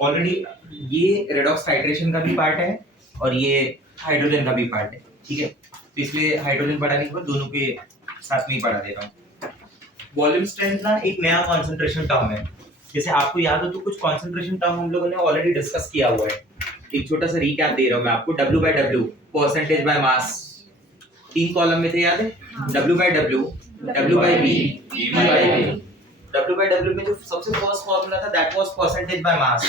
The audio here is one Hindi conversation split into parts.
ऑलरेडी ये रेडॉक्स टाइट्रेशन का भी पार्ट है और ये हाइड्रोजन का भी पार्ट है, ठीक है। तो इसलिए हाइड्रोजन पढ़ाने के बाद दोनों के साथ में ही पढ़ा दे रहा हूँ। वॉल्यूम स्ट्रेंथ ना एक नया कॉन्सेंट्रेशन टर्म है। जैसे आपको याद हो तो कुछ कॉन्सेंट्रेशन टर्म हम लोगों ने ऑलरेडी डिस्कस किया हुआ है। एक छोटा सा रिकैप दे रहा हूँ मैं आपको। W/W percentage by mass, 3 column में थे, याद है? W/W, W/V, V/V। W/W में जो सबसे फर्स्ट फॉर्मूला था that was percentage by mass,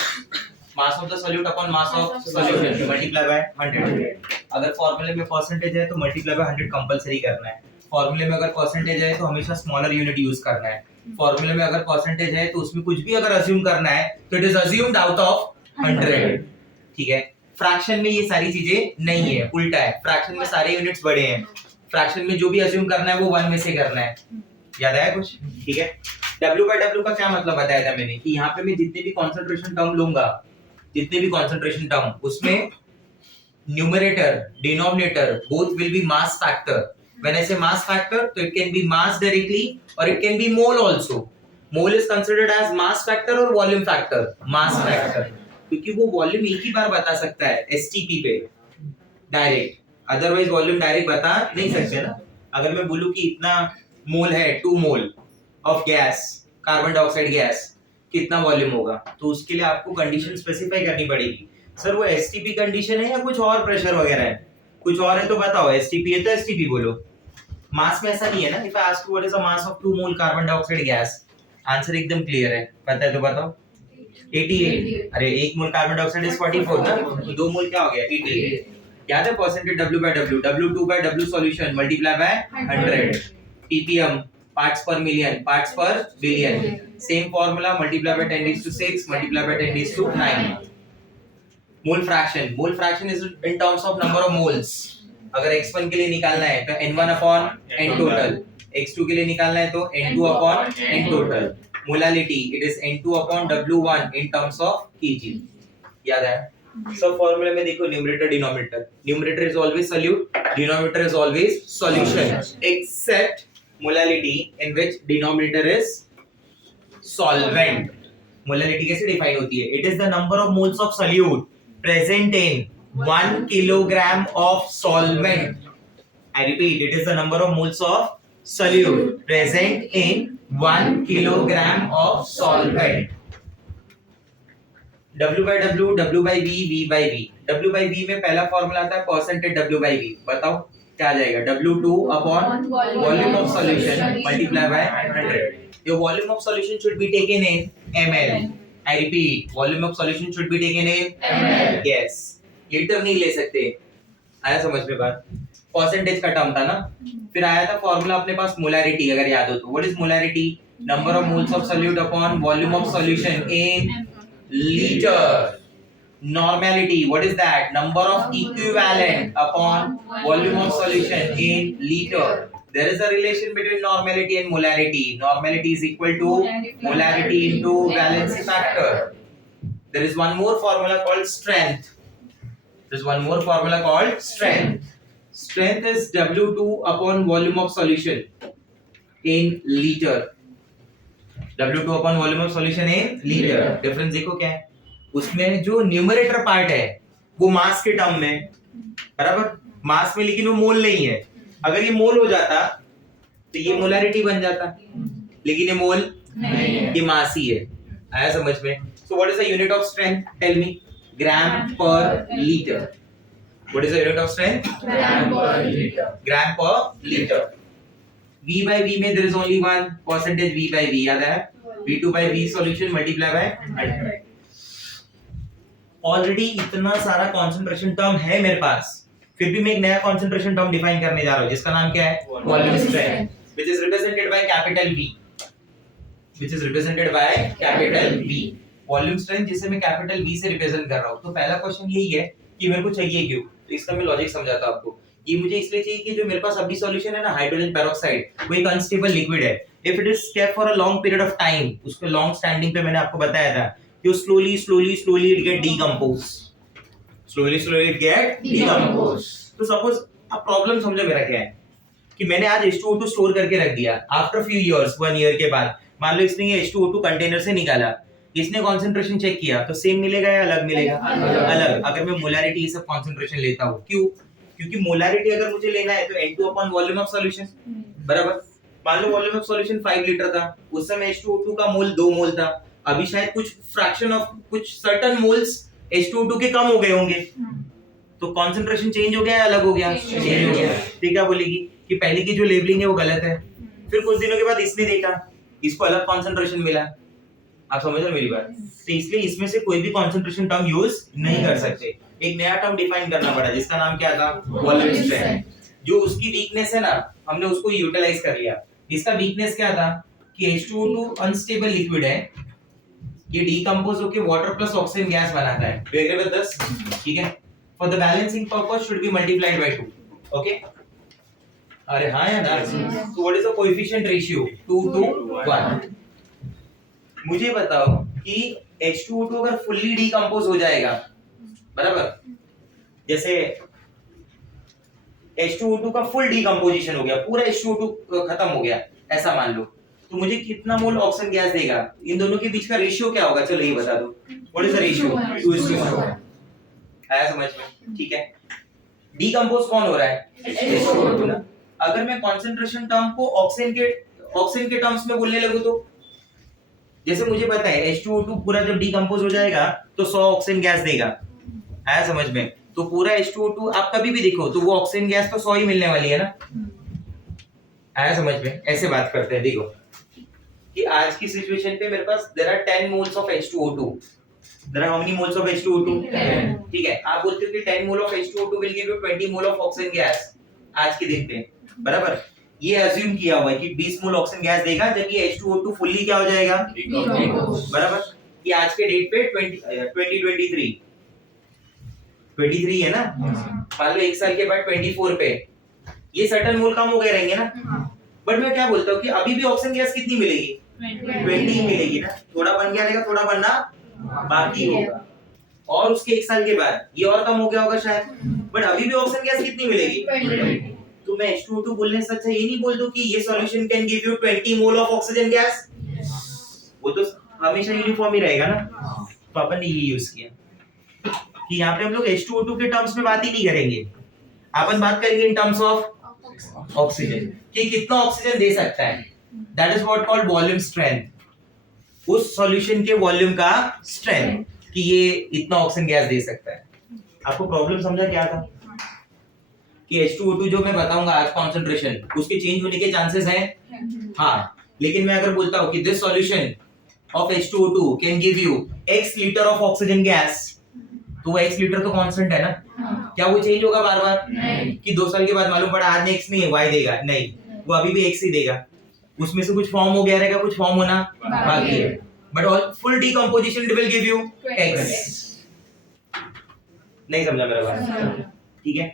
mass of the solute upon mass of solution multiply by 100। अगर फॉर्मूले में परसेंटेज है तो मल्टीप्लाई बाय 100 कंपलसरी करना है। फॉर्मूले में अगर परसेंटेज है तो हमेशा स्मॉलर यूनिट यूज करना है। फॉर्मूले में अगर परसेंटेज है तो उसमें कुछ भी अगर अज्यूम करना है तो it is assumed out of 100, ठीक है। फ्रैक्शन में ये सारी चीजें नहीं है, उल्टा है। फ्रैक्शन में सारे यूनिट्स बड़े हैं, फ्रैक्शन में जो भी अज्यूम करना है वो 1 में से करना है। याद आया कुछ? ठीक है। W/W का क्या मतलब बताया था मैंने कि यहाँ पे मैं जितने भी कॉन्सेंट्रेशन टर्म लूंगा, जितने भी कॉन्सेंट्रेशन टर्म, उसमें numerator denominator both will be mass factor. When I say mass factor तो it can be mass directly और it can be mole also. Mole is considered as mass factor और वॉल्यूम फैक्टर मास फैक्टर, क्योंकि वो वॉल्यूम एक ही बार बता सकता है एसटीपी पे डायरेक्ट, अदरवाइज वॉल्यूम डायरेक्ट बता नहीं सकते ना। अगर मैं बोलूं कि इतना मोल है, 2 mole of gas, carbon dioxide gas, कितना वॉल्यूम होगा, तो उसके लिए आपको कंडीशन स्पेसिफाई करनी पड़ेगी। सर वो एसटीपी कंडीशन है या कुछ और प्रेशर वगैरह है? कुछ और है तो बताओ। एसटीपी है तो एसटीपी बोलो। मास में ऐसा नहीं है ना। If I ask you what is the mass of 2 mole carbon dioxide gas, answer एकदम क्लियर है। पता है तो बताओ। 88। अरे 1 मोल कार्बन डाइऑक्साइड इज 44 ना, तो 2 मोल क्या हो गया? 88। याद है percentage W/W, W2/W solution multiply by 100, ppm parts per million, parts per billion, same formula, multiply by 10⁶, multiply by 10⁹. Mole fraction is in terms of number of moles. अगर x1 के लिए निकालना है तो n1 upon n total, x2 के लिए निकालना है तो n2 upon n total. Molality, it is n2 upon w1 in terms of kg. याद है? सब फॉर्मूले में देखो numerator denominator, numerator is always solute, denominator is always solution, except molality in which denominator is solvent. Molality कैसे डिफाइन होती है? It is the number of moles of solute present in 1 kilogram of solvent. I repeat, it is the number of moles of solute present in 1 kilogram of solvent. W/W, W/V, V/V. W/V में पहला फॉर्मूला आता है परसेंटेज W/V। बताओ क्या आ जाएगा? W2 upon volume of solution multiply by 100. Your volume of solution should be taken in ml. I repeat, volume of solution should be taken in ml. Yes. Litre नहीं ले सकते। आया समझ में बात? परसेंटेज का टर्म था ना। फिर आया था फॉर्मूला अपने पास मोलैरिटी, अगर याद हो तो। What is molarity? Number of moles of solute upon volume of solution in litre. Normality, what is that? Number of equivalent upon volume of solution in liter. There is a relation between normality and molarity. Normality is equal to molarity into valency factor. There is one more formula called strength. There is one more formula called strength. Strength is W2 upon volume of solution in liter. W2 upon volume of solution in liter. Difference देखो क्या है? उसमें जो न्यूमरेटर पार्ट है वो मास के टर्म में, बराबर, मास में, लेकिन वो मोल नहीं है। अगर ये मोल हो जाता तो ये मोलैरिटी बन जाता, लेकिन ये मोल नहीं है, ये मास ही है। आया समझ में? So what is the unit of strength? Tell me. Gram per litre. What is the unit of strength? Gram per litre. Gram per litre. V/V में there is only one percentage V/V, याद है? V2/V solution multiply by 100। Already इतना सारा कंसंट्रेशन टर्म है मेरे पास, फिर भी मैं एक नया कंसंट्रेशन टर्म डिफाइन करने जा रहा हूं जिसका नाम क्या है? Volume strength, which is represented by capital V, which is represented by capital V। Volume strength जिसे मैं कैपिटल V से रिप्रेजेंट कर रहा हूं। तो पहला क्वेश्चन यही है कि मेरे को चाहिए क्यों? तो इसका मैं लॉजिक समझाता हूं आपको। ये मुझे इसलिए चाहिए कि जो मेरे पास अभी सॉल्यूशन है ना, हाइड्रोजन पेरोक्साइड, वो एक अनस्टेबल लिक्विड है। If it is kept for a long period of time, उसके लॉन्ग स्टैंडिंग पे मैंने आपको बताया था कि slowly it get decomposed. Slowly it get decomposed. तो सपोज अब प्रॉब्लम समझो मेरा क्या है कि मैंने आज H2O2 स्टोर करके रख दिया। आफ्टर फ्यू इयर्स, 1 ईयर के बाद मान लो इसने ये H2O2 कंटेनर से निकाला, इसने कॉन्सेंट्रेशन चेक किया तो सेम मिलेगा या अलग मिलेगा? अलग। अगर मैं मोलैरिटी सब कॉन्सेंट्रेशन लेता हूँ, क्यों? क्योंकि मोलैरिटी अगर मुझे लेना है तो N2 upon volume of solution, बराबर। मान low volume of solution 5 litre था, उस समय H2O2 का मोल 2 मोल था, अभी शायद कुछ फ्रैक्शन ऑफ कुछ सर्टेन मोल्स H2O2 के कम हो गए होंगे, तो कॉन्सेंट्रेशन चेंज हो गया या अलग हो गया? चेंज हो गया। ठीक है, बोलेगी कि पहले की जो लेबलिंग है वो गलत है। फिर कुछ दिनों के बाद इसने देखा, इसको अलग कॉन्सेंट्रेशन मिला। आप समझ रहे हो मेरी बात? तो इसलिए इसमें से कोई भी कॉन्सेंट्रेशन टर्म यूज नहीं कर सकते। एक नया टर्म डिफाइन करना पड़ा जिसका नाम क्या था? Volume strength. जो उसकी वीकनेस है ना, हमने उसको यूटिलाइज कर लिया। इसका वीकनेस क्या था कि H2O2 अनस्टेबल लिक्विड है, ये डीकंपोज होकर वाटर प्लस ऑक्सीजन गैस बनाता है। Do you agree with this? ठीक है। For the balancing purpose should be multiplied by 2. Okay? अरे हाँ या ना? So what is the coefficient ratio? 2 to 1. मुझे बताओ कि H2O2 अगर फुल्ली डीकंपोज हो जाएगा, बराबर, जैसे H2O2 का फुल डीकंपोजिशन हो गया, पूरा H2O2 खत्म हो गया, ऐसा मान लो, तो मुझे कितना मोल ऑक्सीजन गैस देगा? इन दोनों के बीच का रेशियो क्या होगा? चलो ये बता दो। What is the ratio? 2:1। आया समझ में? ठीक है। डीकंपोज कौन हो रहा है? H2O2 ना। अगर मैं कंसंट्रेशन टर्म को ऑक्सीजन के टर्म्स में बोलने लगूं तो, जैसे मुझे पता है H2O2 पूरा जब डीकंपोज हो जाएगा तो 100 ऑक्सीजन गैस देगा। आया समझ में? तो पूरा H2O2 आप कभी भी देखो तो वो ऑक्सीजन गैस तो 100 ही मिलने वाली है ना। आया समझ में? ऐसे बात करते हैं। देखो कि आज की सिचुएशन पे मेरे पास there are 10 moles of H2O2। There are how many moles of H2O2? 10। ठीक है, आप बोलते हो कि 10 mole of H2O2 will give you 20 mole of oxygen gas आज के दिन पे, बराबर। ये अज्यूम किया हुआ है कि 20 मोल ऑक्सीजन गैस देगा जबकि H2O2 फुल्ली क्या हो जाएगा? बराबर। ये आज के डेट पे 2023 है ना। मान लो एक साल के बाद 24 पे ये सर्टेन मोल कम हो गए रहेंगे ना। बट मैं क्या बोलता हूँ कि अभी भी ऑक्सीजन गैस कितनी मिलेगी? 20 मिलेगी ना। थोड़ा बन गया रहेगा, थोड़ा बनना बाकी होगा, और उसके एक साल के बाद ये और कम हो गया होगा शायद, बट अभी भी ऑक्सीजन गैस कितनी मिलेगी? 20। तो मैं H2O2 बोलने से अच्छा ये नहीं बोल दूं कि ये solution can give you 20 mole of oxygen gas. वो तो हमेशा यूनिफॉर्म ही रहेगा ना। तो अपन ने ये यूज किया कि यहाँ पे हम लोग H2O2 के टर्म्स में बात ही नहीं करेंगे, अपन बात करेंगे इन टर्म्स ऑफ ऑक्सीजन कि कितना ऑक्सीजन दे सकता है। That is what called volume strength. उस सॉल्यूशन के वॉल्यूम का स्ट्रेंथ कि ये इतना ऑक्सीजन गैस दे सकता है। आपको प्रॉब्लम समझा क्या था? कि H2O2 जो मैं बताऊंगा आज कॉन्सेंट्रेशन, उसके चेंज होने के चांसेस हैं। हाँ, लेकिन मैं अगर बोलता हूं कि this solution of H2O2 can give you x litre of oxygen gas, तो वो x लीटर तो कांस्टेंट है ना। क्या वो चेंज होगा बार बार? कि 2 साल के बाद मालूम पड़ा आज ने x नहीं है y देगा? नहीं, वो अभी भी x ही देगा। उसमें से कुछ फॉर्म हो गया रहेगा, कुछ फॉर्म होना बाकी है, but all full decomposition will give you x। नहीं समझा मेरा बात? ठीक है,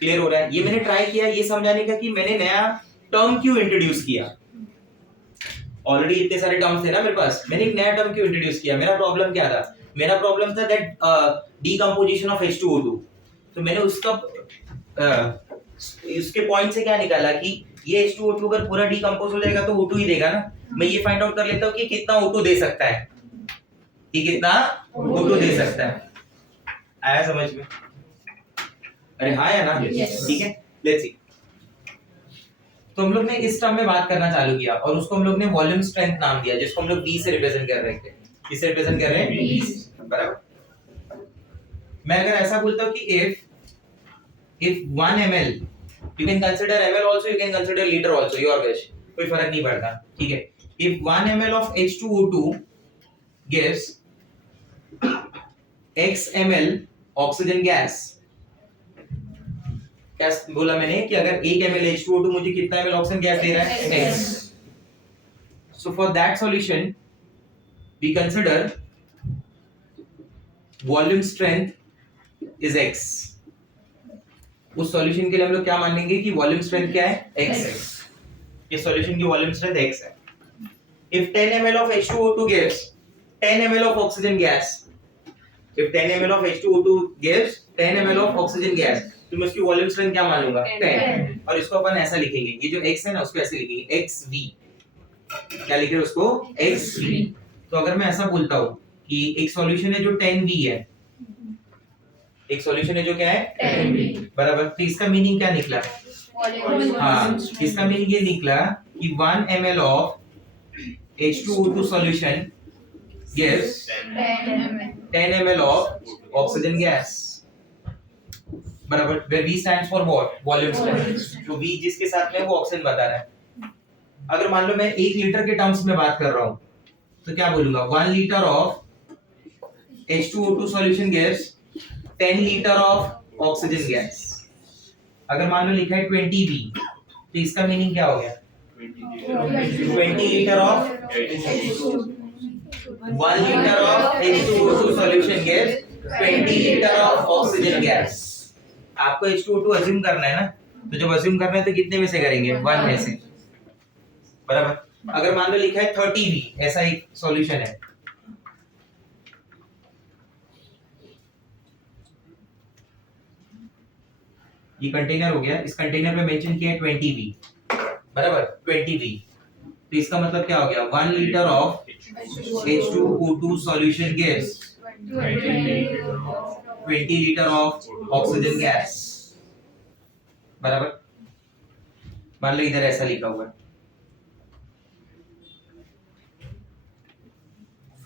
क्लियर हो रहा है? ये मैंने ट्राई किया ये समझाने का कि मैंने नया टर्म क्यों इंट्रोड्यूस किया। ऑलरेडी इतने सारे टर्म्स थे ना मेरे पास, मैंने एक नया टर्म क्यों इंट्रोड्यूस किया? मेरा प्रॉब्लम क्या था? मेरा प्रॉब्लम था दैट डीकंपोजिशन ऑफ H2O2। तो मैंने उसका उसके पॉइंट से क्या निकाला कि ये H2O2 अगर पूरा डीकंपोज हो जाएगा तो O2 ही देगा ना। मैं ये फाइंड आउट कर लेता हूँ कि कितना O2 दे सकता है, कि कितना O2 दे सकता है। आया समझ में? अरे हाँ या ना? ठीक है, लेट्स सी। तो हम लोग ने इस टर्म में बात करना चालू किया और उसको हम लोग ने वॉल्यूम स्ट्रेंथ नाम दिया, जिसको हम लोग V से रिप्रेजेंट कर रहे थे। किससे रिप्रेजेंट कर रहे हैं? V से, बराबर। मैं अगर ऐसा बोलता हूं कि if 1 ml, you can consider ml also, you can consider liter also, your wish, कोई फर्क नहीं पड़ता। ठीक है, if 1 ml of H2O2 gives x ml oxygen gas, क्या बोला मैंने कि अगर 1 ml H2O2 मुझे कितना ml ऑक्सीजन गैस दे रहा है? x। So for that solution we consider volume strength is x। उस सॉल्यूशन के लिए हम लोग क्या मानेंगे कि वॉल्यूम स्ट्रेंथ क्या है? x है। ये सॉल्यूशन की वॉल्यूम स्ट्रेंथ x है। If 10 ml of H2O2 gives 10 ml of oxygen gas, if 10 ml of H2O2 gives 10 ml of oxygen gas, तो मैं उसकी वॉल्यूम स्ट्रेंथ क्या मान लूंगा? 10। और इसको अपन ऐसा लिखेंगे, ये जो x है ना उसको ऐसे लिखेंगे xv। क्या लिखे उसको? xv। तो अगर मैं ऐसा बोलता हूँ कि एक सॉल्यूशन है जो 10V है, एक सॉल्यूशन है जो क्या है 10V बराबर, तो इसका मीनिंग क्या निकला? हाँ, इसका मीनिंग ये निकला कि 1 ml of H2O2 solution gives 10 ml of oxygen gas बराबर, where V stands for what? Volume strength. जो V जिसके साथ में वो ऑक्सीजन बता रहा है। अगर मान लो मैं 1 लीटर के टर्म्स में बात कर रहा हूँ तो क्या बोलूंगा? 1 litre of H2O2 solution gives 10 litre of oxygen gas. अगर मान लो लिखा है 20V तो इसका मीनिंग क्या हो गया? 20 litre of 1 litre of H2O2 solution gives 20 litre of oxygen gas. आपको H2O2 अज्यूम करना है ना, तो जब अज्यूम करना है तो कितने में से करेंगे? 1 में से बराबर। अगर मान लो लिखा है 30V, ऐसा एक सॉल्यूशन है, ये कंटेनर हो गया, इस कंटेनर में मेंशन किया है 20V बराबर, 20V, तो इसका मतलब क्या हो गया? 1 litre of H2O2 solution gives 20 litre of oxygen gas बराबर। मान लो इधर ऐसा लिखा हुआ है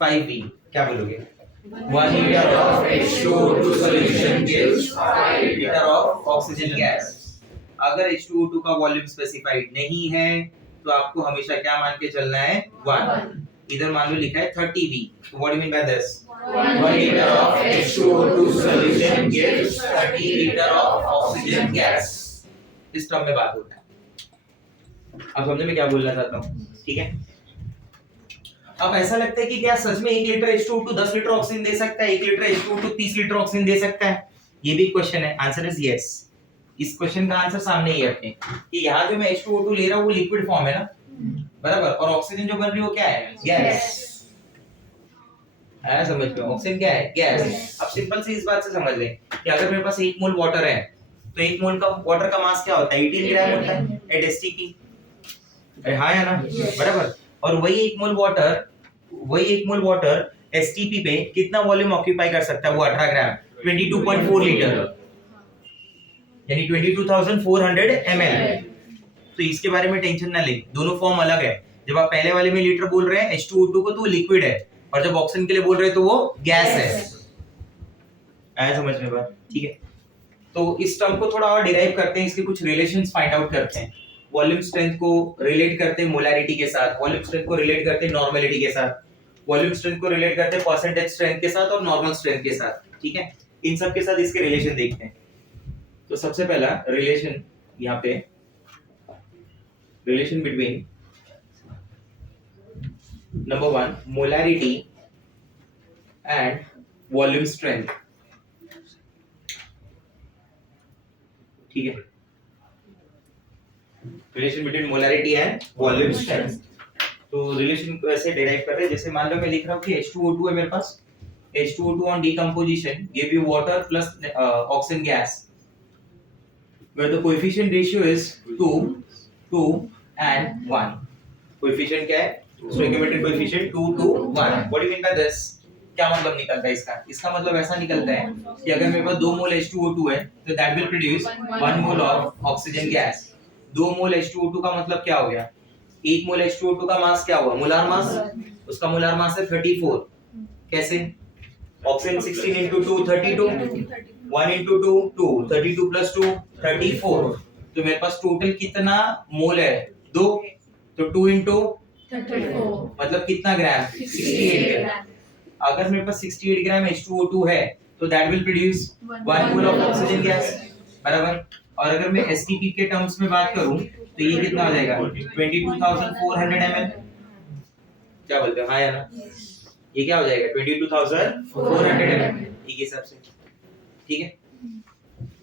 5V, क्या बोलोगे? 1 litre of H2O2 solution gives 5 litre of oxygen gas. अगर H2O2 का वॉल्यूम स्पेसिफाइड नहीं है तो आपको हमेशा क्या मान के चलना है? 1। इधर मान लो लिखा है 30V, तो what do you mean by this? 1 litre of H2O2 solution gives 30 litre of oxygen gas. इस टर्म में बात होता है। अब समझे मैं क्या बोलना चाहता हूँ? ठीक है। अब ऐसा लगता है कि क्या सच में 1 लीटर H2O2 10 लीटर ऑक्सीजन दे सकता है? 1 लीटर H2O2 30 लीटर ऑक्सीजन दे सकता है? ये भी क्वेश्चन है। Answer is yes. इस क्वेश्चन का आंसर सामने ही है अपने कि यहाँ जो मैं H2O2 ले रहा हूँ वो लिक्विड फॉर्म है ना, बराबर, और ऑक्सीजन जो बन रही है वो क्या है? गैस। समझ में? ऑक्सीजन क्या है? गैस। अब सिंपल से इस बात से समझ लें कि अगर मेरे पास 1 मोल वाटर है तो 1 मोल का वाटर का मास क्या होता है? 18 ग्राम होता है एट एसटीपी। हाँ या ना, बराबर। और वही 1 मोल वाटर एसटीपी पे कितना वॉल्यूम ऑक्यूपाई कर सकता है? वो 18 ग्राम, 22.4 लीटर, यानी 22,400 ml। तो इसके बारे में टेंशन ना ले, दोनों फॉर्म अलग है। जब आप पहले वाले में लीटर बोल रहे हैं H2O2 को तो लिक्विड है, और जब ऑक्सीजन के लिए बोल रहे हैं तो वो गैस है। आया समझ में बात? ठीक है। तो इस टर्म को थोड़ा और डिराइव करते हैं, इसके कुछ रिलेशंस फाइंड आउट करते हैं। वॉल्यूम स्ट्रेंथ को रिलेट करते हैं मोलैरिटी के साथ, वॉल्यूम स्ट्रेंथ को रिलेट करते हैं नॉर्मेलिटी के साथ, वॉल्यूम स्ट्रेंथ को रिलेट करते हैं परसेंटेज स्ट्रेंथ के साथ और नॉर्मल स्ट्रेंथ के साथ। ठीक है, इन सब के साथ इसके रिलेशन देखते हैं। तो सबसे पहला रिलेशन यहाँ पे, relation between number 1 molarity and volume strength. ठीक है, relation between molarity and volume strength. तो रिलेशन को ऐसे डिराइव कर रहे हैं, जैसे मान लो मैं लिख रहा हूँ कि H2O2 है मेरे पास, H2O2 on decomposition give you water plus oxygen gas where the coefficient ratio is 2, 2 and 1। coefficient क्या है? stoichiometric coefficient 2 to 1। what do you mean by this? क्या मतलब निकलता है इसका? इसका मतलब ऐसा निकलता है कि अगर मेरे पास 2 मोल H2O2 है तो that will produce 1 mole of oxygen gas। 2 mole H2O2 का मतलब क्या हो गया? 1 मोल H2O2 का मास क्या हुआ? Molar mass. उसका मोलार मास है 34। कैसे? Oxygen 16 into 2 32, 1 into 2 2, 32 plus 2 34। तो मेरे पास टोटल कितना मोल है? 2। तो 2 into 34 मतलब कितना ग्राम? 68 ग्राम। अगर मेरे पास 68 ग्राम H2O2 है तो that will produce 1 mole of oxygen gas, बराबर। और अगर मैं एसटीपी के टर्म्स में बात करूं तो ये कितना हो जाएगा? 22,400 ml। क्या बोलते हो? हाँ या ना? ये क्या हो जाएगा? 22,400 ml। ठीक है हिसाब से। ठीक है,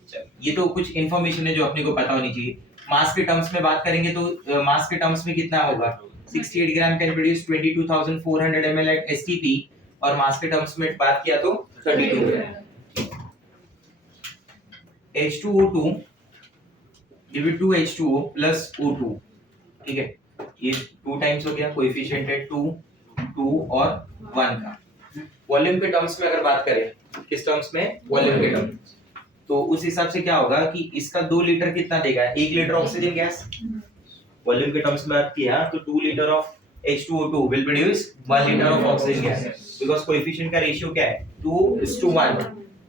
चलो ये तो कुछ इंफॉर्मेशन है जो अपने को पता होनी चाहिए। मास के टर्म्स में बात करेंगे तो मास के टर्म्स में कितना होगा? 68 gram can produce 22,400 ml at STP, और मास के टर्म्स में बात किया तो 32 ग्राम। H2O2 give it 2H2O plus O2। ठीक है, ये 2 टाइम्स हो गया, कोएफिशिएंट है 2, 2 और 1 का। वॉल्यूम के टर्म्स में अगर बात करें, किस टर्म्स में? वॉल्यूम के टर्म्स। तो उस हिसाब से क्या होगा कि इसका 2 लीटर कितना देगा? 1 लीटर ऑक्सीजन गैस। वॉल्यूम के टर्म्स में बात किया तो 2 litre of H2O2 will produce 1 liter of oxygen gas because coefficient का रेशियो क्या है? 2:1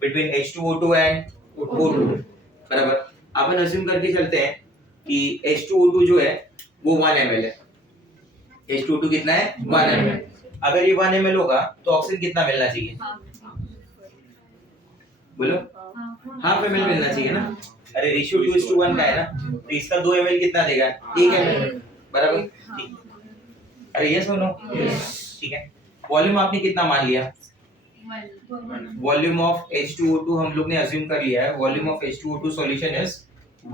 between H2O2 and O2, बराबर। अपन अज्यूम करके चलते हैं कि H2O2 जो है वो 1 ml है। H2O2 कितना है? 1 ml। अगर ये 1 ml होगा तो ऑक्सीजन कितना मिलना चाहिए? बोलो, हाफ ml मिलना चाहिए ना। अरे रेशियो 2:1 का है ना, तो इसका 2 ml कितना देगा? 1 ml, बराबर। ठीक, अरे ये सुनो, ठीक है। वॉल्यूम आपने कितना मान लिया? वॉल्यूम ऑफ H2O2 हम लोग ने अज्यूम कर लिया है। Volume of H2O2 solution is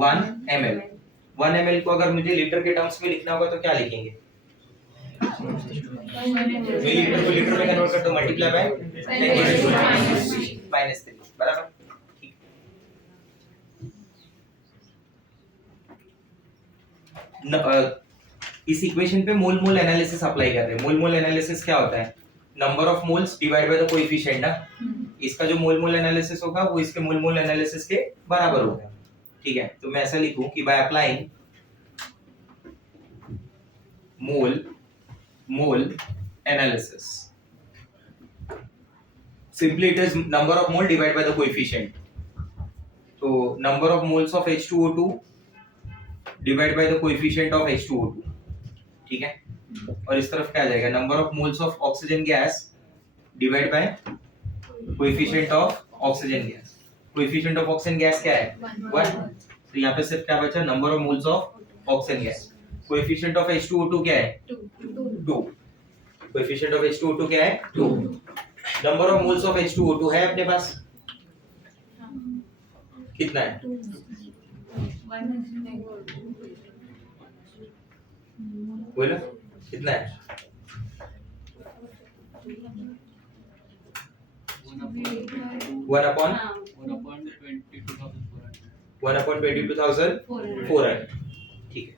1 ml। 1 ml को अगर मुझे लीटर के टर्म्स में लिखना होगा तो क्या लिखेंगे? लीटर को लीटर में कन्वर्ट कर दो, मल्टीप्लाई बाय -3, बराबर। ठीक, इस इक्वेशन पे मोल मोल एनालिसिस अप्लाई कर रहे हैं। मोल मोल एनालिसिस क्या होता है? Number of moles divide by the coefficient ना। इसका जो मोल मोल एनालिसिस होगा वो इसके मोल मोल एनालिसिस के बराबर होगा। ठीक है, तो मैं ऐसा लिखूं कि by applying mole mole analysis, simply it is number of mole divide by the coefficient. तो number of moles of H2O2 divide by the coefficient of H2O2, ठीक है। और इस तरफ क्या आ जाएगा? Number of moles of oxygen gas divide by coefficient of oxygen gas. Coefficient of oxygen gas क्या है? 1। तो यहाँ पे सिर्फ क्या बचा? Number of moles of oxygen gas. Coefficient of H2O2 क्या है? 2। कोएफिशिएंट ऑफ H2O2 क्या है? 2। Number of moles of H2O2 है अपने पास कितना है? बोलो कितना है? 1/22,400। ठीक है।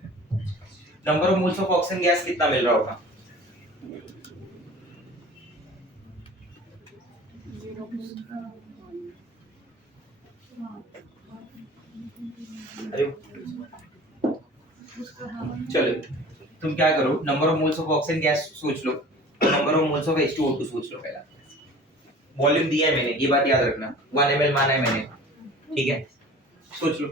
Number of moles of oxygen gas कितना मिल रहा होगा? अरे चलो तुम क्या करो, number of moles of oxygen gas सोच लो, number of moles of H2O2 सोच लो पहला। वॉल्यूम दिया है मैंने, ये बात याद रखना, 1 ml माना है मैंने, ठीक है। सोच लो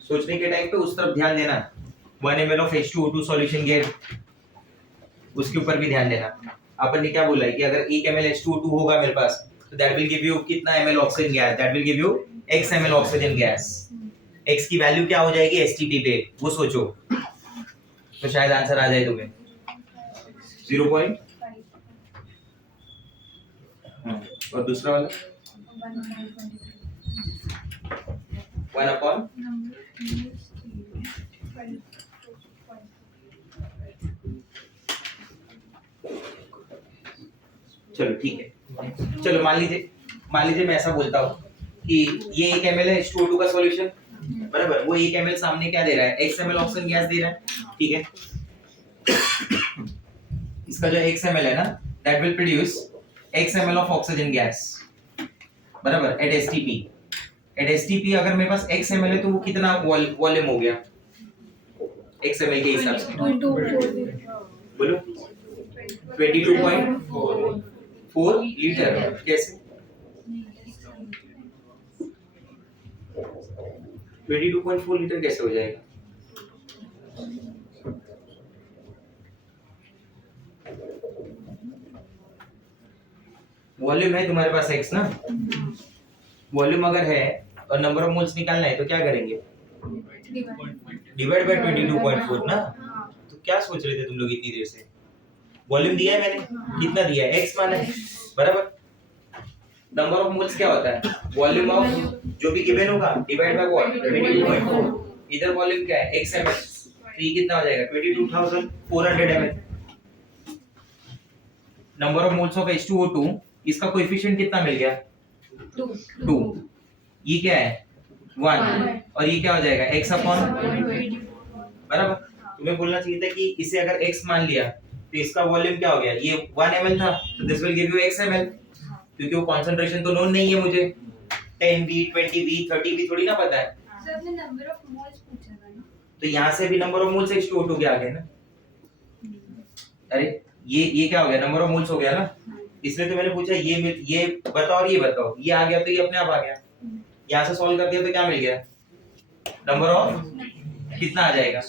सोचने के टाइम पे उस तरफ ध्यान देना। 1 ml of H2O2 solution gate, उसके ऊपर भी ध्यान देना। अपन ने क्या बोला है कि अगर 1 ml H2O2 होगा मेरे पास तो दैट विल गिव यू कितना ml oxygen gas? That will give you x ml oxygen gas. x की वैल्यू क्या हो जाएगी STP पे, वो सोचो तो शायद आंसर आ जाए तुम्हें 0. और दूसरा वाला 1/, चलो ठीक है। चलो मान लीजिए मैं ऐसा बोलता हूँ कि ये 1 ml है H2O2 का सॉल्यूशन, बराबर। वो 1 ml सामने क्या दे रहा है? x ml ऑक्सीजन गैस दे रहा है, ठीक है। इसका जो x ml है ना, that will produce x ml of oxygen gas, बराबर, एट STP। एट STP अगर मेरे पास x ml है तो वो कितना वॉल्यूम हो गया x ml के हिसाब से? बोलो 22.4 लीटर। कैसे 22.4 लीटर कैसे हो जाएगा? वॉल्यूम है तुम्हारे पास x ना, वॉल्यूम अगर है और नंबर ऑफ मोल्स निकालना है तो क्या करेंगे, डिवाइड बाय 22.4 ना। तो क्या सोच रहे थे तुम लोग इतनी देर से, वॉल्यूम दिया है मैंने, कितना दिया है, x माना है, बराबर। नंबर ऑफ मोल्स क्या होता है, वॉल्यूम ऑफ जो भी गिवन होगा डिवाइड बाय व्हाट 22.4। इधर वॉल्यूम क्या है, x ml, तो ये कितना हो जाएगा 22,400 ml। Number of moles of H2O2, इसका कोएफिशिएंट कितना मिल गया 2, ये क्या है 1, और ये क्या हो जाएगा x अपॉन, बराबर। तुम्हें बोलना चाहिए था कि इसे अगर x मान लिया तो इसका वॉल्यूम क्या हो गया, ये 1 ml था तो this will give you x ml, क्योंकि वो कंसंट्रेशन तो नोन नहीं है मुझे, 10v 20v 30v थोड़ी ना पता है। सर आपने नंबर ऑफ मोल्स पूछा था ना, तो यहाँ से भी नंबर ऑफ मोल्स H2O2 के आ गए ना। अरे ये क्या हो गया, नंबर ऑफ मोल्स हो गया ना, इसलिए तो मैंने पूछा ये बताओ और ये बताओ, ये आ गया तो ये अपने आप आ गया। यहाँ से सॉल्व कर दिया तो क्या मिल गया, नंबर ऑफ कितना आ जाएगा,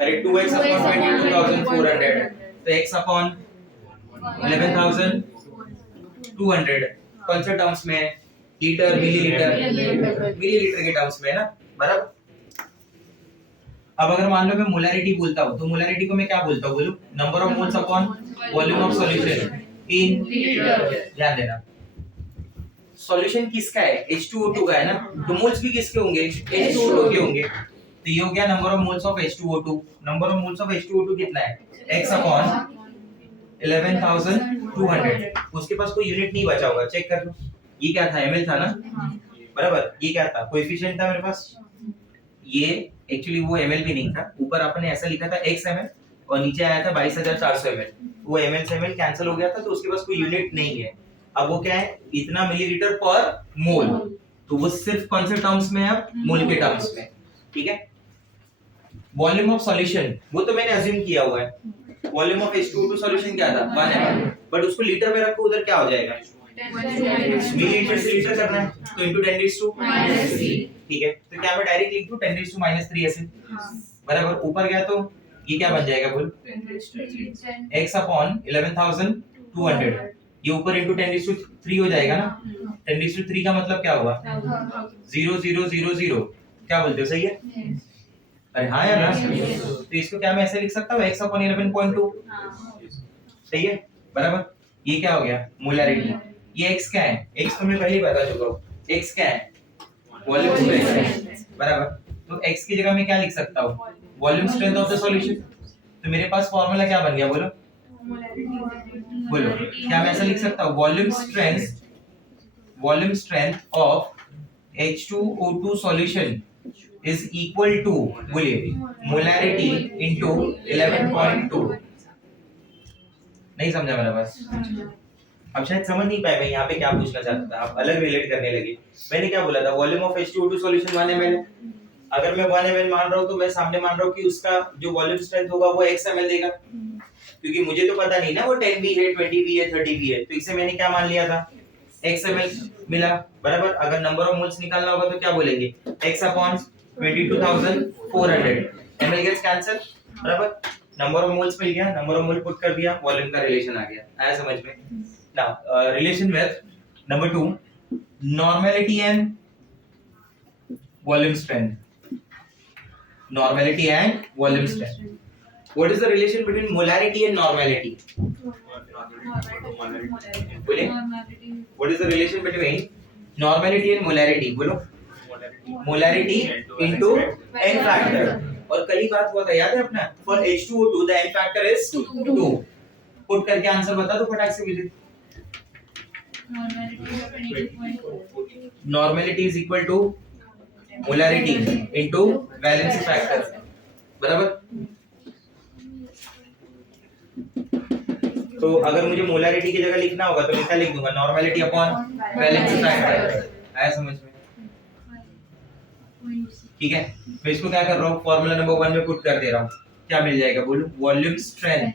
अरे 2x अपॉन 22,400, तो x अपॉन 11,200 कौन से टर्म्स में, लीटर मिलीलीटर, मिलीलीटर के टर्म्स में ना, बराबर। अब अगर मान लो मैं मोलैरिटी बोलता हूँ तो मोलैरिटी को मैं क्या बोलता हूँ, बोलो number of moles upon volume of solution in litre. ध्यान देना, सॉल्यूशन किसका है, H2O2 का है ना, तो मोल्स भी किसके होंगे, H2O2 के होंगे। तो ये हो गया number of moles of H2O2। Number of moles of H2O2 कितना है, x अपॉन 11,200। उसके पास कोई यूनिट नहीं बचा होगा, चेक कर लो, ये क्या था, ml था ना, बराबर। ये क्या था, कोएफिशिएंट था मेरे पास, ये एक्चुअली वो ml भी नहीं था, ऊपर आपने ऐसा लिखा था x ml और नीचे आया था 22,400 ml, वो ml से ml कैंसिल हो गया था, तो उसके पास कोई यूनिट नहीं है। अब वो क्या है, इतना मिलीलीटर पर मोल, तो वो सिर्फ कौन से टर्म्स में है, अब मोल के टर्म्स में, ठीक है। वॉल्यूम ऑफ सॉल्यूशन वो तो मैंने अज्यूम किया हुआ है, वॉल्यूम ऑफ H2O2 सॉल्यूशन क्या था 1 ml, बट उसको लीटर में रखो, उधर क्या हो जाएगा, मिलीलीटर से लीटर करना है तो इनटू 10⁻⁻3, ठीक है। तो क्या मैं डायरेक्ट लिख दूं 10⁻³ ऐसे, बराबर। ऊपर गया तो ये क्या बन जाएगा, बोल x अपॉन 11,200, ये ऊपर इनटू 10⁻³ हो जाएगा ना। 10⁻³ का मतलब क्या हुआ, 0 0 0 0, क्या बोलते हो, सही है। अरे हाँ यार ना, तो इसको क्या मैं ऐसे लिख सकता हूँ x अपॉन 11.2, सही है, बराबर। ये क्या हो गया, मोलैरिटी। ये x क्या है, x तो मैं पहले ही बता चुका हूँ, x क्या है, वॉल्यूम स्ट्रेंथ, बराबर। तो x की जगह मैं क्या लिख सकता हूँ, volume strength of the solution. तो मेरे पास फॉर्मूला क्या बन गया, बोलो बोलो, क्या मैं ऐसा लिख सकता हूँ, volume strength of H2O2 solution is equal to, बोलिए, मोलैरिटी into 11.2। नहीं समझा मेरा बस, अब शायद समझ नहीं पाए मैं यहाँ पे क्या पूछना चाहता था, आप अलग रिलेट करने लगे। मैंने क्या बोला था, volume of H2O2 solution 1 ml है। अगर मैं 1 ml मान रहा हूँ तो मैं सामने मान रहा हूँ कि उसका जो वॉल्यूम स्ट्रेंथ होगा वो x ml देगा, क्योंकि मुझे तो पता नहीं ना वो 10v है 20v है 30v है, तो इसे मैंने क्या मान लिया था, x ml मिला, बराबर। अगर नंबर ऑफ मोल्स निकालना होगा तो क्या बोलेंगे, x upon 22,400, ml gets cancel, बराबर। नंबर ऑफ मोल्स मिल गया, नंबर ऑफ मोल पुट कर दिया, वॉल्यूम का रिलेशन आ गया, आया समझ में। Now relation with number 2, normality and volume strength. Normality and volume strength. What is the relation between molarity and normality? बोले, what is the relation between normality and molarity? बोलो, molarity into n factor। और कल ही बात हुआ था, याद है अपना, for H2O2 the n factor is 2। Put करके आंसर बता दो फटाक से मुझे। Normality is equal to molarity into valency factor, बराबर। तो अगर मुझे मोलैरिटी की जगह लिखना होगा तो मैं क्या लिख दूंगा, नॉर्मलिटी अपॉन वैलेंसी फैक्टर, आया समझ में, ठीक है। मैं इसको क्या कर रहा हूँ, फार्मूला नंबर 1 में पुट कर दे रहा हूँ, क्या मिल जाएगा, बोलो, volume strength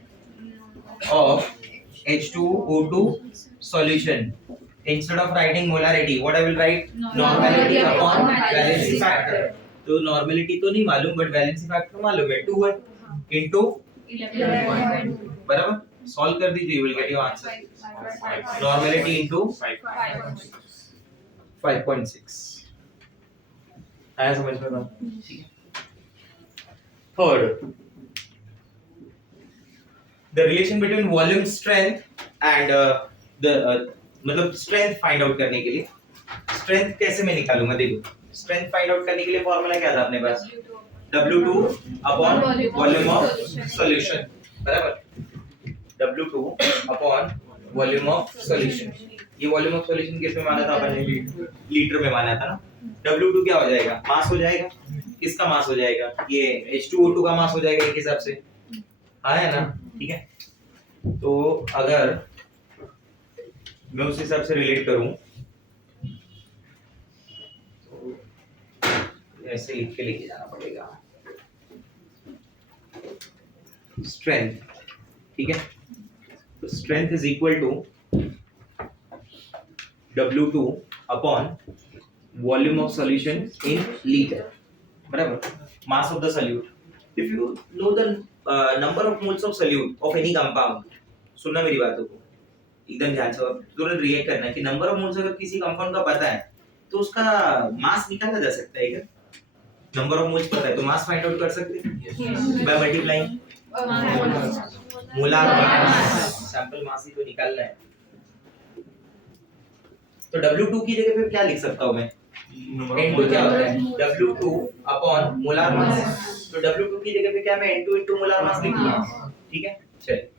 of H2O2 solution. Instead of writing molarity, what I will write, normality upon valency factor। तो normality तो नहीं मालूम, but valency factor मालूम है, 2 है into 11.2, बराबर। सॉल्व कर दीजिए, you will get your answer. Normality into 5.6 आया समझ में बात? ठीक है. Third, the relation between volume strength and the मतलब स्ट्रेंथ फाइंड आउट करने के लिए, स्ट्रेंथ कैसे मैं निकालूंगा? देखो, स्ट्रेंथ फाइंड आउट करने के लिए फॉर्मूला क्या था अपने पास? W2 upon volume of solution, बराबर. W2 upon volume of solution. ये वॉल्यूम ऑफ सॉल्यूशन किस में माना था अपन ने? लीटर में माना था ना. W2 क्या हो जाएगा? मास हो जाएगा. किसका मास हो जाएगा? ये H2O2 का मास हो जाएगा एक हिसाब से. आया ना? ठीक है. तो अगर मैं उस हिसाब से रिलेट करूं तो ऐसे लिख के लेके जाना पड़ेगा. स्ट्रेंथ, ठीक है. तो strength is equal to W2 upon volume of solution in litre, बराबर. Mass of the solute. If you know the number of moles of solute of any compound, सुनना मेरी बातों को एकदम ध्यान से और तुरंत रिएक्ट करना कि नंबर ऑफ मोल्स अगर किसी कंपाउंड का पता है तो उसका मास निकाला जा सकता है क्या? नंबर ऑफ मोल्स पता है तो मास फाइंड आउट कर सकते हैं by multiplying molar mass. Sample mass ही तो निकालना है. तो W2 की जगह पे क्या लिख सकता हूं मैं? N2 क्या होता है? W2 upon molar mass. तो W2 की जगह पे क्या मैं N2 into मोलार मास लिख दूंगा. ठीक है. चलिए,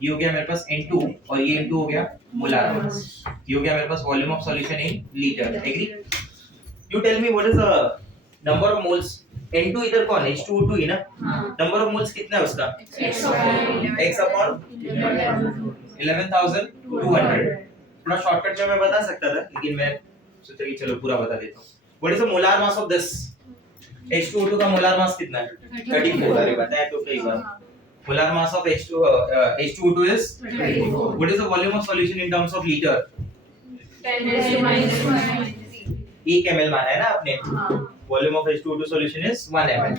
ये हो गया मेरे पास N2 और ये N2 हो गया मोलार मास. ये हो गया मेरे पास volume of solution in litre. Agree? You tell me what is the number of moles? N2 इधर कौन है? H2O2 ही ना. नंबर ऑफ मोल्स कितना है उसका? x upon 11,200. थोड़ा शॉर्टकट में मैं बता सकता था लेकिन मैं सोचा कि चलो पूरा बता देता हूँ. What is the molar mass of this? H2O2 का मोलार मास कितना है? 34. अरे बताया तो कई बार. Molar mass of H2O2 is 34. What is the volume of solution in terms of liter? 1 ml माना है ना आपने. Volume of H2O2 solution is 1 ml.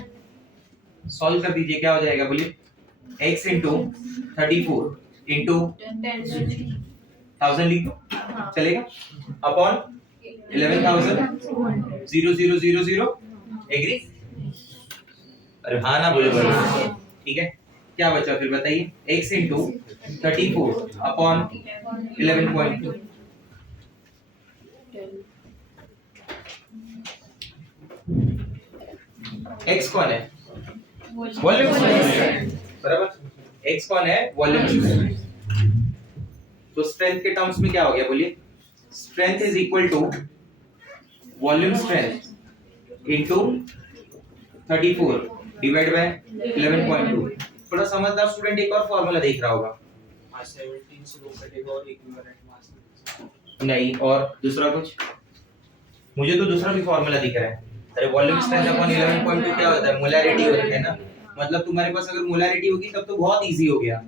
Solve कर दीजिए, क्या हो जाएगा बोलिए? x into 34 into 1000 लिख दो, चलेगा. अपॉन 11,000. एग्री? अरे हाँ ना बोले बोले. ठीक है. क्या बचा फिर बताइए? x into 34 upon 11.2. x कौन है? वॉल्यूम, बराबर. x कौन है? वॉल्यूम. तो स्ट्रेंथ के टर्म्स में क्या हो गया बोलिए? Strength is equal to volume strength into 34 divide by 11.2. थोड़ा समझदार स्टूडेंट एक और फार्मूला देख रहा होगा. मास 17 से वो कटेगा और इक्विवेलेंट मास नहीं, और दूसरा कुछ? मुझे तो दूसरा भी फार्मूला दिख रहा है. अरे वॉल्यूम स्ट्रेंथ अपॉन 11.2 क्या होता है? मोलैरिटी होता है ना. मतलब तुम्हारे पास अगर मोलैरिटी होगी तब तो बहुत इजी हो गया.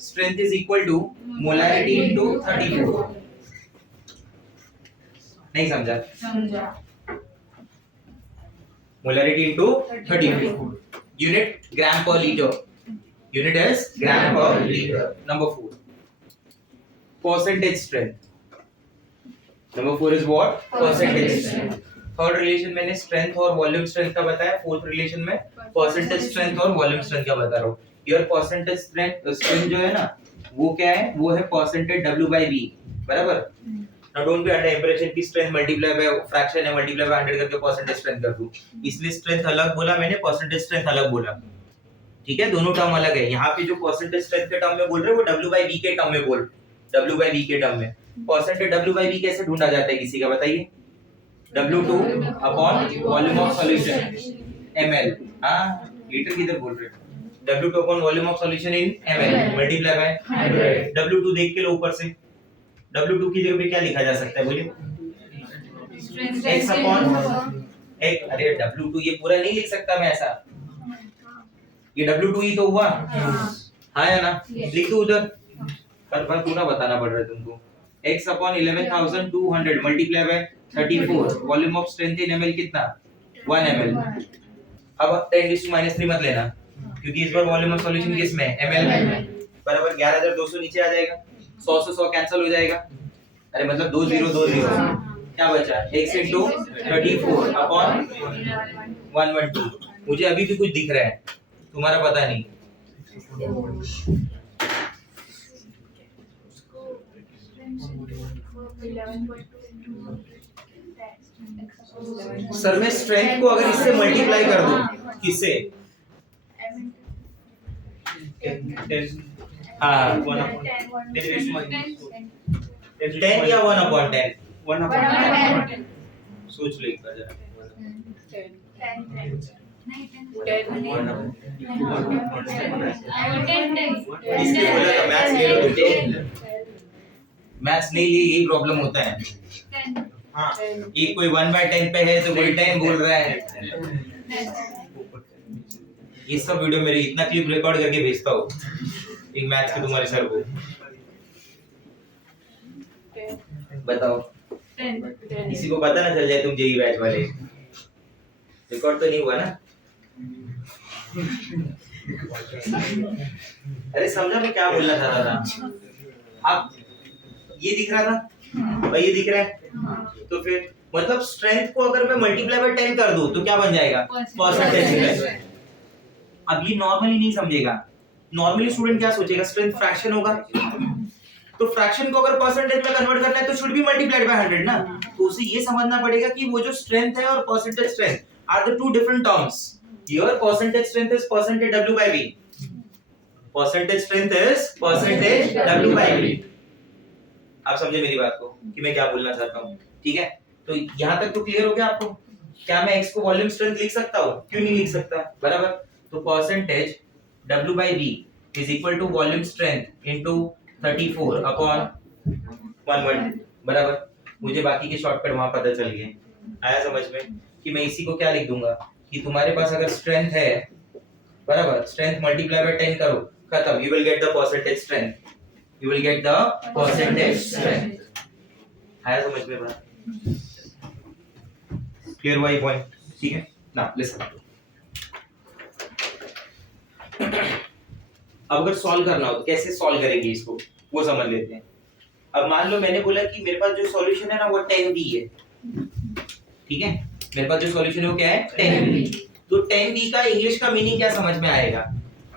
Strength is equal to molarity into 34. नहीं समझा? Molarity into 34. Unit gram per litre. Unit is gram per litre. Number 4, percentage strength. Number 4 is what? Percentage strength. Third relation मैंने स्ट्रेंथ और वॉल्यूम स्ट्रेंथ का बताया. फोर्थ रिलेशन में परसेंटेज स्ट्रेंथ और वॉल्यूम स्ट्रेंथ का बता रहा हूँ. योर परसेंटेज स्ट्रेंथ जो है ना, वो क्या है? वो है परसेंटेज W by V, बराबर. Now don't be under impression की स्ट्रेंथ मल्टीप्लाई बाय फ्रैक्शन है, मल्टीप्लाई बाय 100 करके परसेंटेज स्ट्रेंथ कर दूं. इसलिए स्ट्रेंथ अलग बोला मैंने, परसेंटेज स्ट्रेंथ अलग बोला. ठीक है, दोनों टर्म अलग है. यहाँ पे जो परसेंटेज स्ट्रेंथ के टर्म में बोल रहे हो वो W by V के टर्म में बोल. W by V के टर्म में. परसेंटेज W by V कैसे ढूंढा जाता है किसी का बताइए? W2 upon volume of solution ml. हां, लीटर किधर बोल रहे हो? W2 upon volume of solution in ml multiply by 100. W2 देख के लो ऊपर से. W2 की जगह पे क्या लिखा जा सकता है बोलिए? x अपॉन एक. अरे W2 ये पूरा नहीं लिख सकता मैं ऐसा. ये W2 ही तो हुआ. हाँ या ना? लिख दो उधर. पर पूरा बताना पड़ रहा है तुमको. x upon 11,200 multiply by 34. Volume of strength in ml कितना? 1 ml. अब 10⁻³ मत लेना क्योंकि इस बार वॉल्यूम ऑफ सॉल्यूशन किस में? ml में. बराबर 11,200 नीचे आ जाएगा, 100 से 100 कैंसिल हो जाएगा, अरे मतलब 2 0 2 0, क्या बचा x into 34 अपॉन 112। मुझे अभी भी कुछ दिख रहा है, तुम्हारा पता नहीं। सर मैं स्ट्रेंथ को अगर इससे मल्टीप्लाई कर दूं, किससे? हाँ 10 या 1/10? 1/10। सोच लो एक बार जरा। इसलिए बोला था मैथ्स ले लो, मैथ्स नहीं लिए यही प्रॉब्लम होता है। हाँ ये कोई 1/10 पे है तो कोई 10 बोल रहा है। ये सब वीडियो मेरे इतना क्लिप रिकॉर्ड करके भेजता हूँ एक मैथ्स के तुम्हारे सर को। बताओ किसी को पता ना चल जाए तुम जेई बैच वाले, रिकॉर्ड तो नहीं हुआ ना? अरे समझा मैं क्या बोलना चाहता था? आप ये दिख रहा था और ये दिख रहा है, तो फिर मतलब स्ट्रेंथ को अगर मैं मल्टीप्लाई बाय 10 कर दूं तो क्या बन जाएगा? परसेंटेज। अब ये नॉर्मली नहीं समझेगा, नॉर्मली स्टूडेंट क्या सोचेगा? स्ट्रेंथ फ्रैक्शन होगा, तो फ्रैक्शन को अगर परसेंटेज में कन्वर्ट करना है तो शुड बी मल्टीप्लाइड बाय 100 ना। तो उसे ये समझना पड़ेगा कि वो जो स्ट्रेंथ है और percentage strength are the two different terms. Here percentage strength is percentage W by V, percentage strength is percentage W by V। आप समझे मेरी बात को कि मैं क्या बोलना चाहता हूँ? ठीक है, तो यहाँ तक तो क्लियर हो गया आपको? क्या मैं x को वॉल्यूम स्ट्रेंथ लिख सकता हूँ? क्यों नहीं लिख सकता? बराबर, तो percentage W by V is equal to volume strength into 34 upon 1/1। बराबर, मुझे बाकी के शॉर्टकट वहां पता चल गए। आया समझ में कि मैं इसी को क्या लिख दूंगा कि तुम्हारे पास अगर स्ट्रेंथ है, बराबर, स्ट्रेंथ मल्टीप्लाई बाय 10 करो, खत्म, you will get the percentage strength, you will get the percentage strength. आया समझ में बात? क्लियर हुआ ये पॉइंट? ठीक है ना, लिसन। अब अगर सॉल्व करना हो तो कैसे सॉल्व करेंगे इसको, वो समझ लेते हैं। अब मान लो मैंने बोला कि मेरे पास जो सॉल्यूशन है ना वो 10b है, ठीक है, मेरे पास जो सॉल्यूशन है वो क्या है? 10b। तो 10b का इंग्लिश का मीनिंग क्या समझ में आएगा?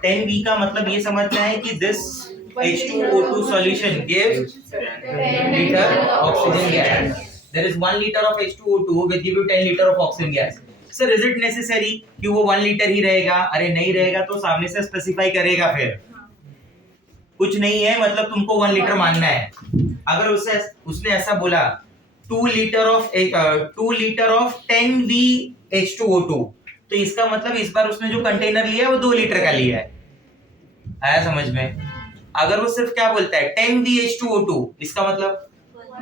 10b का मतलब ये समझना है कि this H2O2 solution gives 10 liter oxygen gas. There is 1 liter of H2O2 which give you 10 liter of oxygen gas. Sir, is it necessary कि वो 1 लीटर ही रहेगा? अरे नहीं रहेगा तो सामने से स्पेसिफाई करेगा, फिर कुछ नहीं है मतलब तुमको 1 लीटर मानना है। अगर उसने ऐसा बोला 2 लीटर ऑफ 10V H2O2, तो इसका मतलब इस बार उसने जो कंटेनर लिया है वो 2 लीटर का लिया है। आया समझ में? अगर वो सिर्फ क्या बोलता है 10V H2O2, इसका मतलब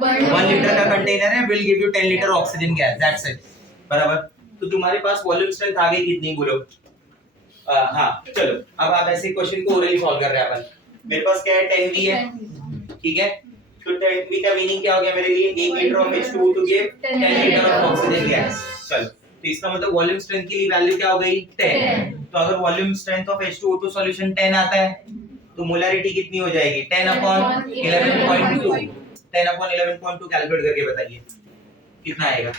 1 लीटर का कंटेनर है, will give you 10 litre oxygen gas, that's it. बराबर, तो तुम्हारे पास वॉल्यूम स्ट्रेंथ आ गई कितनी, बोलो? हाँ चलो, अब आप ऐसे क्वेश्चन को ओरली सॉल्व कर रहे हैं अपन। मेरे पास क्या है? 10V है, ठीक है, तो 10V का मीनिंग क्या हो गया मेरे लिए? 1 litre of H2O2 give 10 litre of oxygen gas. चलो, तो इसका मतलब वॉल्यूम स्ट्रेंथ की वैल्यू क्या हो गई? 10। तो अगर volume strength of H2O2 solution 10 आता है तो मोलारिटी कितनी हो जाएगी? 10/11.2। 10/11.2 कैलकुलेट करके बताइए कितना आएगा?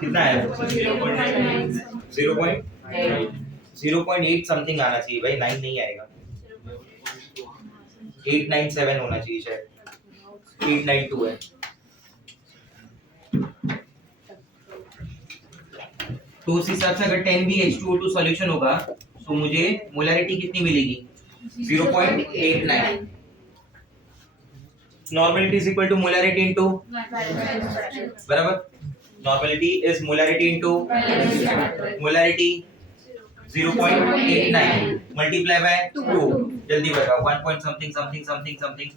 कितना है? 0.8 समथिंग आना चाहिए भाई, 9 नहीं आएगा, 897 होना चाहिए शायद, 892 है। तो उस हिसाब से अगर 10V H2O2 सॉल्यूशन होगा तो मुझे मोलारिटी कितनी मिलेगी? 0.89। Normality is equal to molarity into, बराबर, normality is molarity into molarity 0.89 multiply by 2। जल्दी बताओ, 1 point something something something something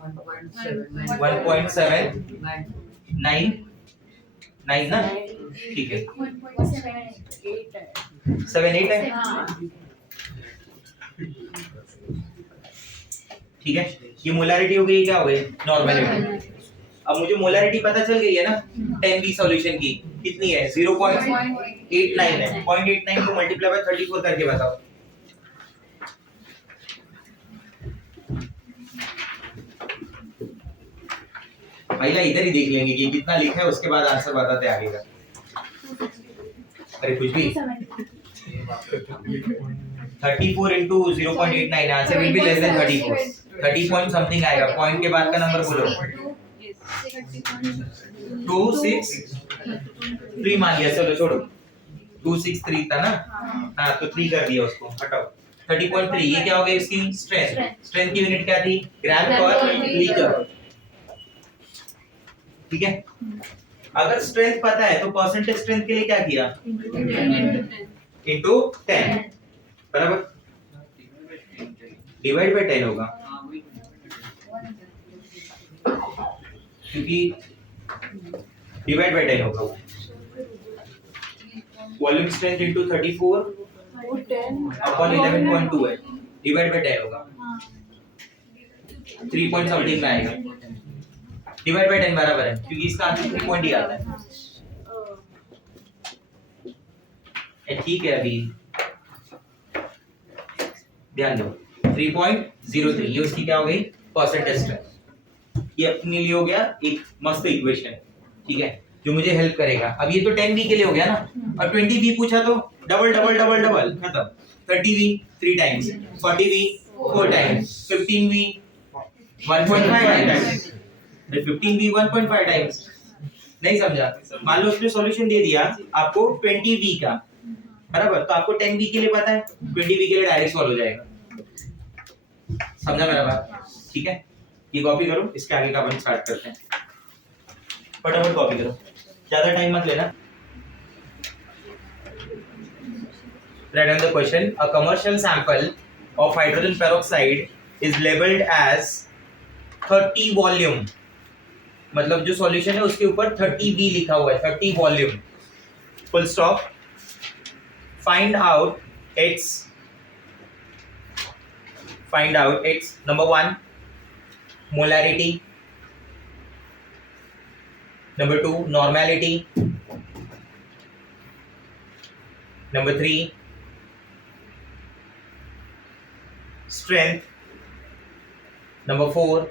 1.79 ना, ठीक है 7.8 है, ठीक है। ये मोलारिटी हो गई, क्या हो गई, नॉर्मेलिटी। अब मुझे मोलारिटी पता चल गई है ना 10B सॉल्यूशन की, कितनी है 0.89 है। 0.89 को मल्टीप्लाई बाय 34 करके बताओ। पहला इधर ही देख लेंगे कि कितना लिखा है, उसके बाद आंसर बताते आगे का। अरे कुछ भी 34 into 0.89, answer will be less than 34। 30 point something आएगा, पॉइंट के बाद का नंबर बोलो। 263 मान लिया, चलो छोड़ो, 263 था ना, हाँ तो 3 कर दिया उसको, हटाओ। 30.3 ये क्या हो गया इसकी स्ट्रेंथ। स्ट्रेंथ की यूनिट क्या थी, ग्राम पर लीटर, ठीक है। अगर स्ट्रेंथ पता है तो परसेंटेज स्ट्रेंथ के लिए क्या किया, इनटू 10 बराबर, डिवाइड बाय 10 होगा, क्योंकि डिवाइड बाय 10 होगा। वॉल्यूम स्ट्रेंथ इनटू 34 अपॉन 11.2 है, डिवाइड बाय 10 होगा, 3 पॉइंट समथिंग में आएगा। डिवाइड बाय 10 बराबर है, क्योंकि इसका आंसर 3 पॉइंट ही आता है। ठीक है, अभी ध्यान दो, 3.03 ये उसकी क्या हो गई, परसेंटेज स्ट्रेंथ। ये अपने लिए हो गया एक मस्त इक्वेशन, ठीक है, जो मुझे हेल्प करेगा। अब ये तो 10B के लिए हो गया ना, और 20B पूछा तो डबल डबल डबल डबल खत्म। 30B 3 times, 40B 4 times, 15B 1.5 times, 15B 1.5 times. नहीं समझा? मान लो उसने सॉल्यूशन दे दिया आपको 20B का, बराबर, तो आपको 10B के लिए पता है, 20B के लिए डायरेक्ट सॉल्व हो जाएगा। समझा मेरा बात? ठीक है, ये कॉपी करो, इसके आगे का अपन स्टार्ट करते हैं। फटाफट कॉपी करो, ज्यादा टाइम मत लेना। Write down the question. A commercial sample of hydrogen peroxide is labeled as 30 volume. मतलब जो सॉल्यूशन है उसके ऊपर 30V लिखा हुआ है, 30 volume, full stop. Find out its number 1 molarity, number 2 normality, number 3 strength, number 4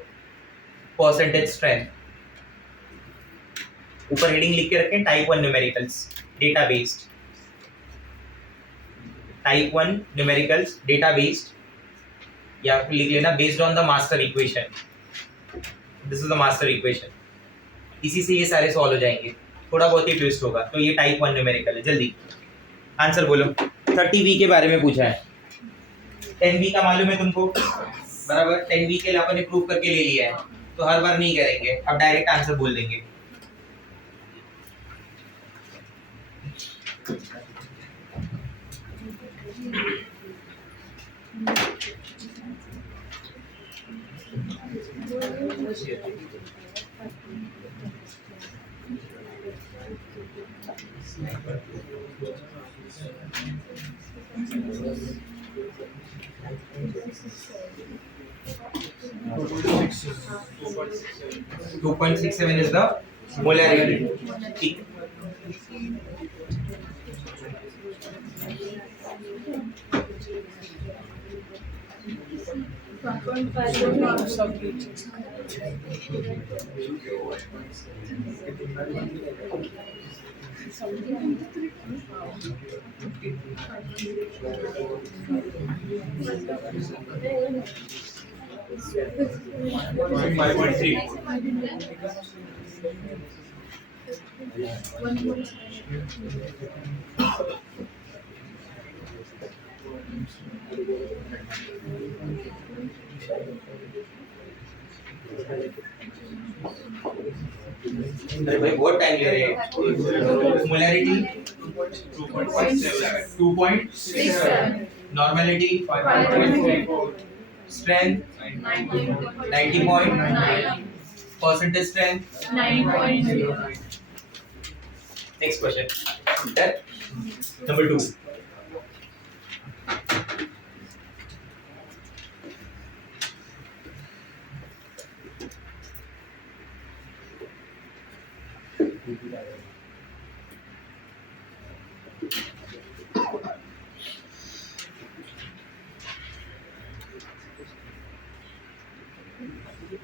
percentage strength। ऊपर हेडिंग लिख के रखें, type 1 numericals data based, type 1 numericals data based, या लिख लेना based on the master equation. This is the master equation, इसी से ये सारे सॉल्व हो जाएंगे, थोड़ा बहुत ही ट्विस्ट होगा। तो ये टाइप 1 न्यूमेरिकल है। जल्दी आंसर बोलो। 30V के बारे में पूछा है, 10B का मालूम है तुमको, बराबर। 10B के लिए अपन ने प्रूव करके ले लिया है, तो हर बार नहीं करेंगे, अब डायरेक्ट आंसर बोल देंगे। Two point 67 is the molarity. ठीक। अरे भाई बहुत टाइम ले रहे हैं। Molarity 2.67, normality 5.34, strength 90.9, percentage strength 9.0. next question done number 2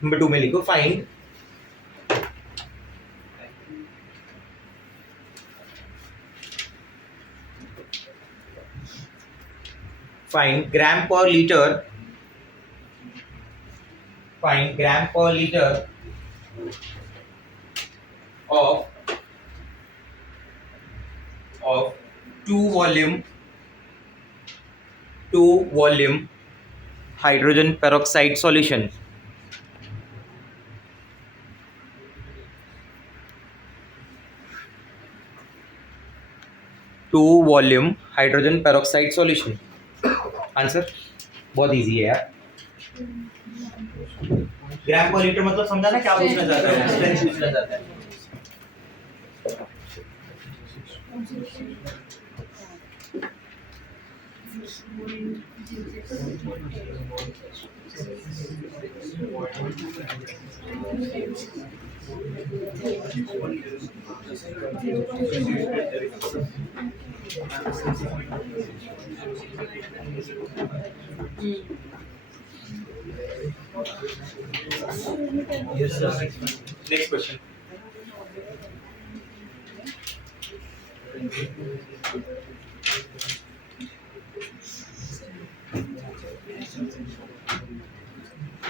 number 2 में लिखो find gram per liter of 2 volume hydrogen peroxide solution. volume hydrogen peroxide solution. Answer बहुत इजी है यार. ग्राम पर लीटर मतलब समझा ना क्या पूछना चाहता है, स्ट्रेंथ पूछना चाहता है. Yes, sir. Next question.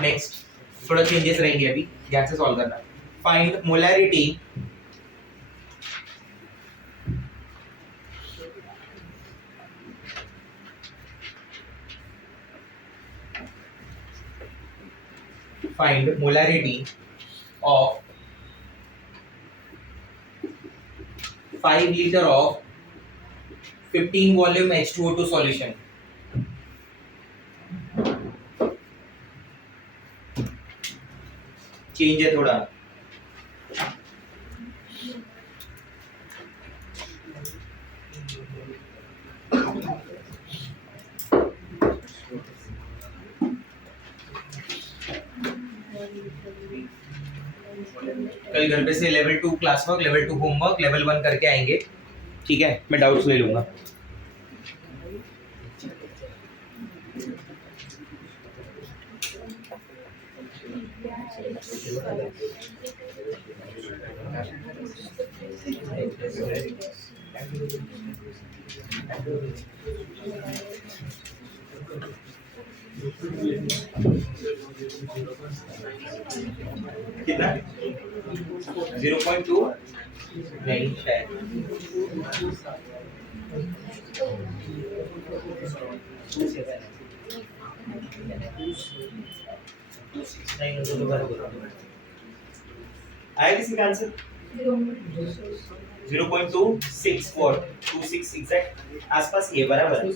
Next, थोड़ा चेंजेस रहेंगे अभी, ध्यान से सॉल्व करना. Find molarity of 5 liter of 15 volume H2O2 solution. Change है थोड़ा. कल घर पे से level 2 class work, level 2 homework, level 1 करके आएंगे. ठीक है, मैं डाउट्स ले लूंगा. कितना 0.2 नहीं शायद 269 आया किसी का आंसर 0.26 वॉट 26 एग्जैक्ट आसपास ये बराबर है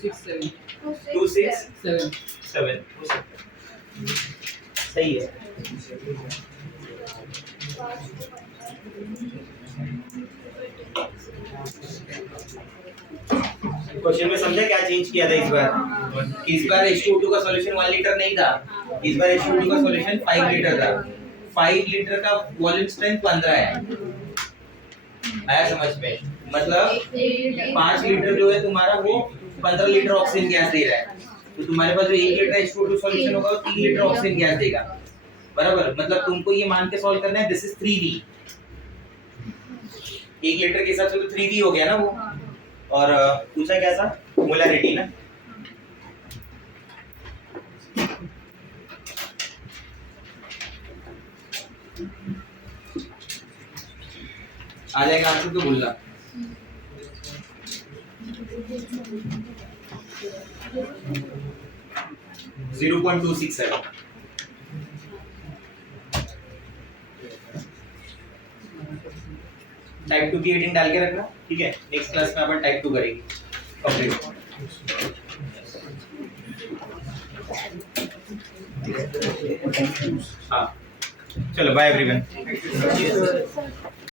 267 सही है. क्वेश्चन में समझा क्या चेंज किया था इस बार. इस बार H2O2 का सॉल्यूशन 1 लीटर नहीं था, इस बार H2O2 का सॉल्यूशन 5 लीटर था. 5 लीटर का वॉल्यूम स्ट्रेंथ 15 है. आया समझ में? मतलब 5 लीटर जो है तुम्हारा वो 15 लीटर ऑक्सीजन गैस दे रहा है. तो तुम्हारे पास जो 1 लीटर H2O2 सॉल्यूशन होगा वो 3 लीटर ऑक्सीजन गैस देगा. बराबर. मतलब तुमको ये मान के सॉल्व करना है दिस इज 3V. 1 लीटर के हिसाब से तो 3V हो गया ना वो. और पूछा क्या था मोलारिटी ना. आ जाएगा आंसर तो बोलना. जीरो 0.267. टाइप 2 की हेडिंग डाल के रखना. ठीक है, नेक्स्ट क्लास में अपन टाइप 2 करेंगे कंप्लीट. हाँ चलो bye everyone. Thank you, sir.